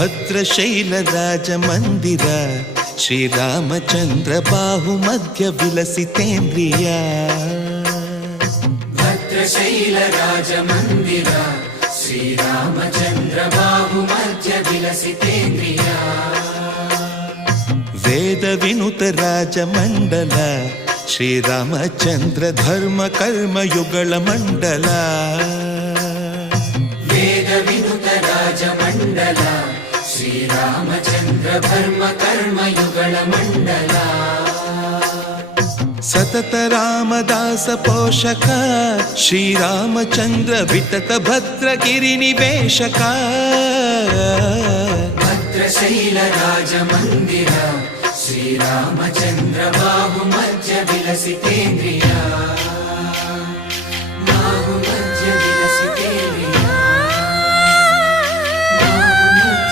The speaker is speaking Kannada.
ಭದ್ರಶೈಲ ರಾಜ ಮಂದಿರ ಶ್ರೀರಾಮಚಂದ್ರ ಬಾಹು ಮಧ್ಯ ವಿಲಸಿತೇಂದ್ರಿಯ ಭದ್ರಶೈಲ ರಾಜ ಮಂದಿರ ಶ್ರೀರಾಮಚಂದ್ರ ಬಾಹು ಮಧ್ಯ ವಿಲಸಿತೇಂದ್ರಿಯ ವೇದ ವಿನುತ ರಾಜ ಮಂಡಲ ಶ್ರೀರಾಮಚಂದ್ರ ಧರ್ಮ ಕರ್ಮ ಯುಗಳ ಮಂಡಲ ವೇದ ವಿನುತ ರಾಜ ಮಂಡಲ ಶ್ರೀರಾಮಚಂದ್ರ ಧರ್ಮ ಕರ್ಮ ಯುಗಳ ಮಂಡಲ ಸತತ ರಾಮದಾಸ ಪೋಷಕ ಶ್ರೀರಾಮಚಂದ್ರ ವಿತತ ಭದ್ರಗಿರಿ ನಿವೇಶಕ ಭದ್ರಶೈಲ ರಾಜ ಮಂದಿರ ಶ್ರೀರಾಮಚಂದ್ರ ಬಾಹು ಮಧ್ಯ ವಿಲಸಿತೇಂದ್ರಿಯ